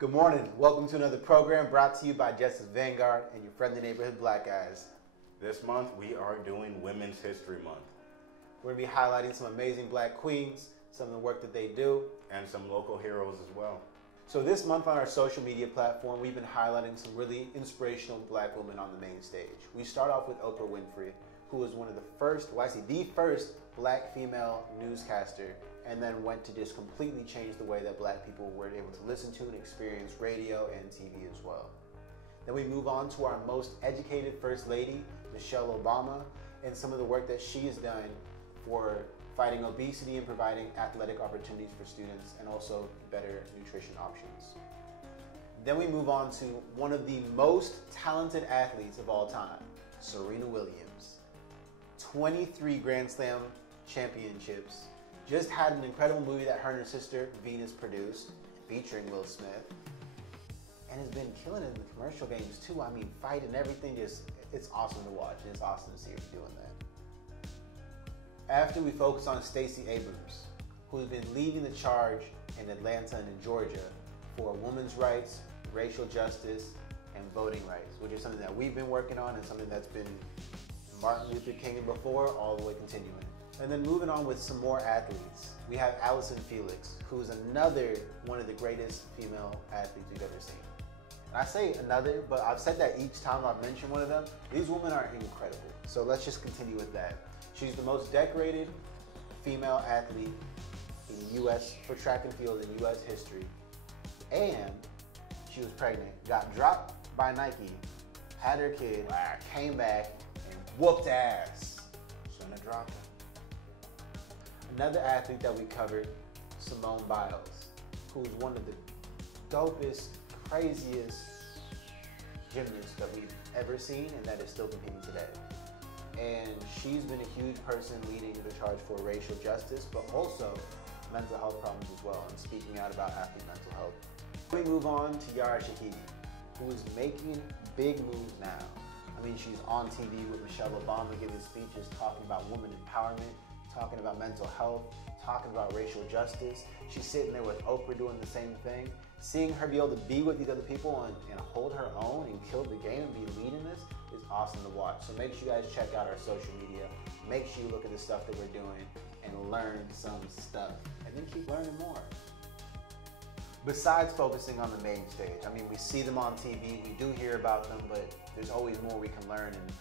Good morning. Welcome to another program brought to you by Justice Vanguard and your friendly neighborhood black guys. This month we are doing Women's History Month. We're going to be highlighting some amazing black queens, some of the work that they do, and some local heroes as well. So this month on our social media platform, we've been highlighting some really inspirational black women on the main stage. We start off with Oprah Winfrey, who was one of the first, the first black female newscaster, and then went to just completely change the way that black people were able to listen to and experience radio and TV as well. Then we move on to our most educated First Lady, Michelle Obama, and some of the work that she has done for fighting obesity and providing athletic opportunities for students and also better nutrition options. Then we move on to one of the most talented athletes of all time, Serena Williams. 23 Grand Slam championships, just had an incredible movie that her and her sister Venus produced featuring Will Smith, and has been killing it in the commercial games too. I mean, fight and everything, it's awesome to watch, and it's awesome to see her doing that. After we focus on Stacey Abrams, who's been leading the charge in Atlanta and in Georgia for women's rights, racial justice, and voting rights, which is something that we've been working on and something that's been Martin Luther King and before, all the way continuing. And then moving on with some more athletes, we have Allison Felix, who's another one of the greatest female athletes we've ever seen. And I say another, but I've said that each time I've mentioned one of them. These women are incredible. So let's just continue with that. She's the most decorated female athlete in U.S. for track and field in U.S. history. And she was pregnant, got dropped by Nike, had her kid, came back, and whooped ass. Shouldn't have dropped her. Another athlete that we covered, Simone Biles, who's one of the dopest, craziest gymnasts that we've ever seen and that is still competing today. And she's been a huge person leading the charge for racial justice, but also mental health problems as well, and speaking out about athlete mental health. We move on to Yara Shahid, who is making big moves now. I mean, she's on TV with Michelle Obama giving speeches talking about women empowerment, talking about mental health, talking about racial justice. She's sitting there with Oprah doing the same thing. Seeing her be able to be with these other people and hold her own and kill the game and be leading this is awesome to watch. So make sure you guys check out our social media. Make sure you look at the stuff that we're doing and learn some stuff. And then keep learning more. Besides focusing on the main stage, I mean, we see them on TV, we do hear about them, but there's always more we can learn, and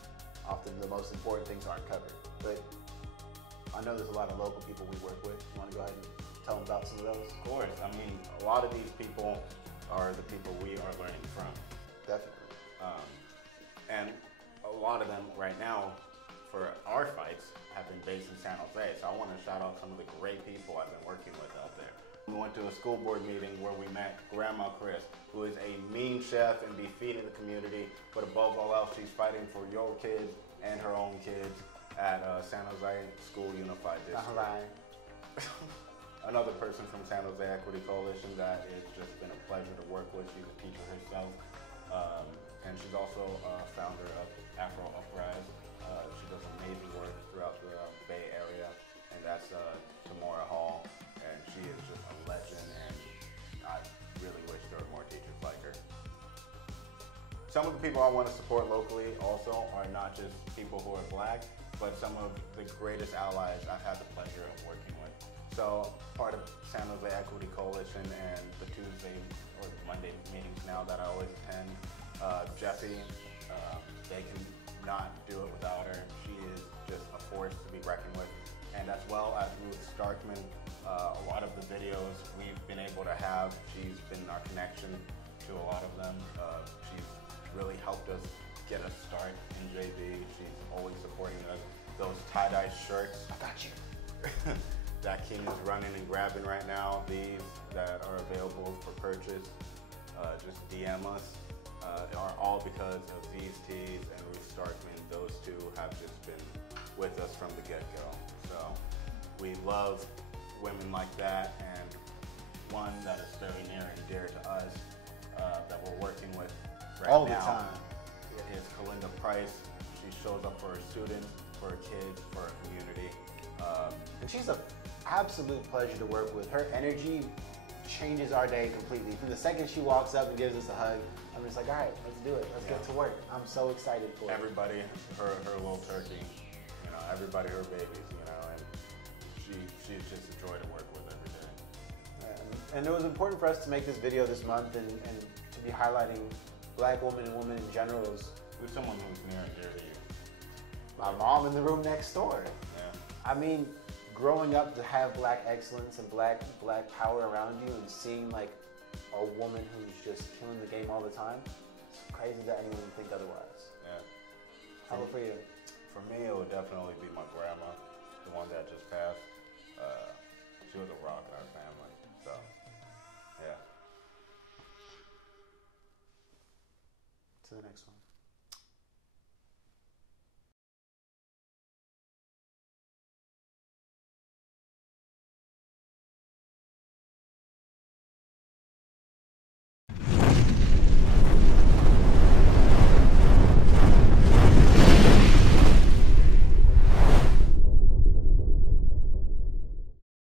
often the most important things aren't covered. But I know there's a lot of local people we work with. You want to go ahead and tell them about some of those? Of course. I mean, a lot of these people are the people we are learning from. Definitely. And a lot of them right now for our fights have been based in San Jose. So I want to shout out some of the great people I've been working with out there. We went to a school board meeting where we met Grandma Chris, who is a mean chef and be feeding the community, but above all else, she's fighting for your kids and her own kids at San Jose School Unified District. Another person from San Jose Equity Coalition that it's just been a pleasure to work with. She's a teacher herself, and she's also a founder of Afro Uprise. She does amazing work throughout the Bay Area, and that's Tamora Hall, and she is just a legend, and I really wish there were more teachers like her. Some of the people I want to support locally also are not just people who are black, but some of the greatest allies I've had the pleasure of working with. So part of San Jose Equity Coalition and the Tuesday or Monday meetings now that I always attend, Jeffy, they can not do it without her. She is just a force to be reckoned with. And as well as Ruth Starkman, a lot of the videos we've been able to have, she's been our connection to a lot of them. She's really helped us get a start in JV. She's always supporting us. Those tie-dye shirts. I got you. That King is running and grabbing right now. These that are available for purchase, just DM us. Are all because of these tees and Ruth Starkman. Those two have just been with us from the get-go. So we love women like that, and one that is very near and dear to us that we're working with right all now. the time. Is Kalinda Price. She shows up for her students, for her kids, for her community. And she's an absolute pleasure to work with. Her energy changes our day completely. From the second she walks up and gives us a hug, I'm just like, all right, let's do it. Let's get to work. I'm so excited for it. Everybody, her little turkey, you know, everybody, her babies, you know, and she's just a joy to work with every day. And it was important for us to make this video this month and to be highlighting Black women and women in general. Who's someone who's near and dear to you? My mom in the room next door. Yeah. I mean, growing up to have Black excellence and black power around you and seeing like a woman who's just killing the game all the time, it's crazy that anyone would think otherwise. Yeah. How about for you? For me, it would definitely be my grandma, the one that just passed. She was a rock in our family, so yeah. To the next one.